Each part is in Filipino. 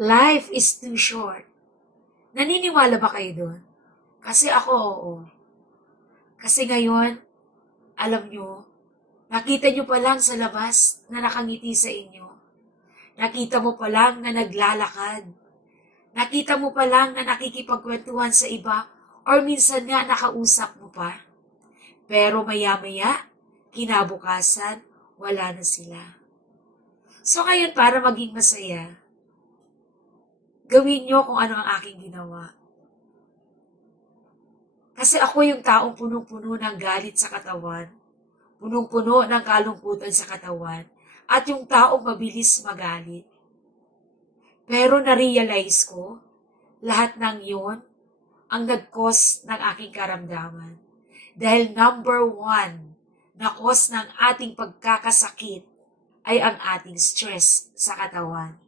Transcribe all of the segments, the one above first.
Life is too short. Naniniwala ba kayo doon? Kasi ako, oo. Kasi ngayon, alam nyo, nakita nyo pa lang sa labas na nakangiti sa inyo. Nakita mo pa lang na naglalakad. Nakita mo pa lang na nakikipagkwentuhan sa iba or minsan nga nakausap mo pa. Pero maya-maya, kinabukasan, wala na sila. So ngayon, para maging masaya, gawin nyo kung ano ang aking ginawa. Kasi ako yung taong punong-puno ng galit sa katawan, punong-puno ng kalungkutan sa katawan, at yung taong mabilis magalit. Pero na-realize ko, lahat ng yon ang nag-cause ng aking karamdaman. Dahil number 1 na cause ng ating pagkakasakit ay ang ating stress sa katawan.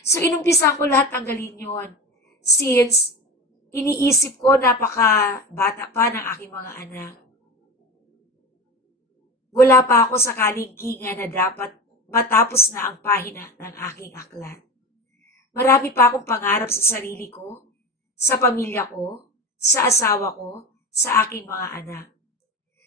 So inumpisan ko lahat tanggalin yon since iniisip ko napaka-bata pa ng aking mga anak. Wala pa ako sa kalingkingan na dapat matapos na ang pahina ng aking aklat. Marami pa akong pangarap sa sarili ko, sa pamilya ko, sa asawa ko, sa aking mga anak.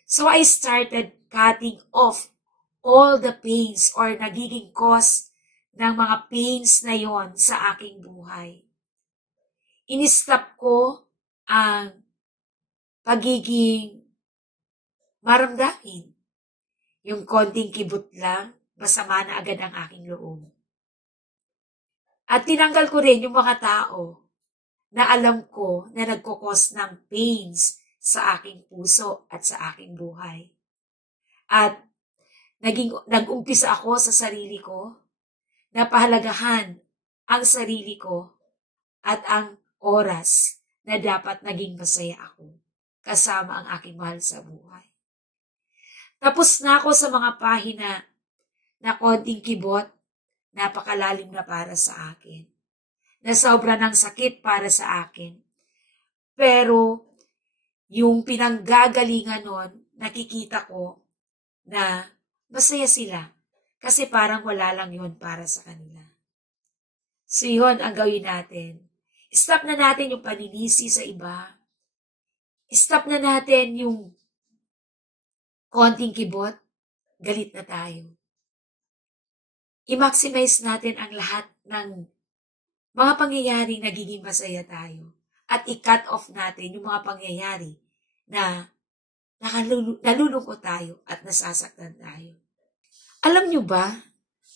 So I started cutting off all the pains or nagiging cause ng mga pains na yon sa aking buhay. In-stop ko ang pagiging maramdamin. Yung konting kibot lang, masama na agad ang aking loob. At tinanggal ko rin yung mga tao na alam ko na nagkukos ng pains sa aking puso at sa aking buhay. At nag-umpisa ako sa sarili ko na pahalagahan ang sarili ko at ang oras na dapat naging masaya ako kasama ang aking mahal sa buhay. Tapos na ako sa mga pahina na konting kibot, napakalalim na para sa akin. Na sobra ng sakit para sa akin. Pero yung pinanggagalingan nun, nakikita ko na masaya sila. Kasi parang wala lang yun para sa kanila. So yun ang gawin natin. Stop na natin yung paninisi sa iba. Stop na natin yung konting kibot, galit na tayo. I-maximize natin ang lahat ng mga pangyayaring nagiging masaya tayo. At i-cut off natin yung mga pangyayari na nalulungkot tayo at nasasaktan tayo. Alam nyo ba,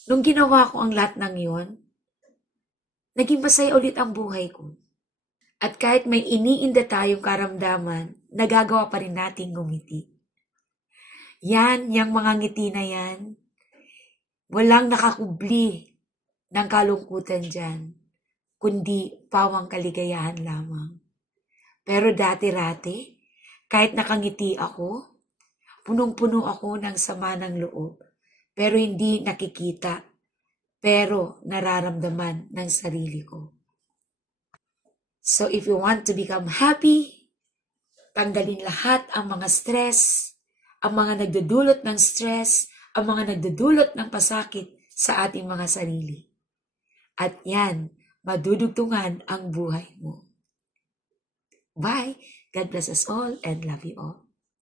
nung ginawa ko ang lahat ng yon, naging masaya ulit ang buhay ko. At kahit may iniinda tayong karamdaman, nagagawa pa rin nating ngumiti. Yan, yung mga ngiti na yan, walang nakakubli ng kalungkutan dyan, kundi pawang kaligayahan lamang. Pero dati-rati, kahit nakangiti ako, punong-puno ako ng sama ng loob, pero hindi nakikita, pero nararamdaman ng sarili ko. So if you want to become happy, tanggalin lahat ang mga stress, ang mga nagdudulot ng stress, ang mga nagdudulot ng pasakit sa ating mga sarili. At yan, madudugtungan ang buhay mo. Bye! God bless us all and love you all.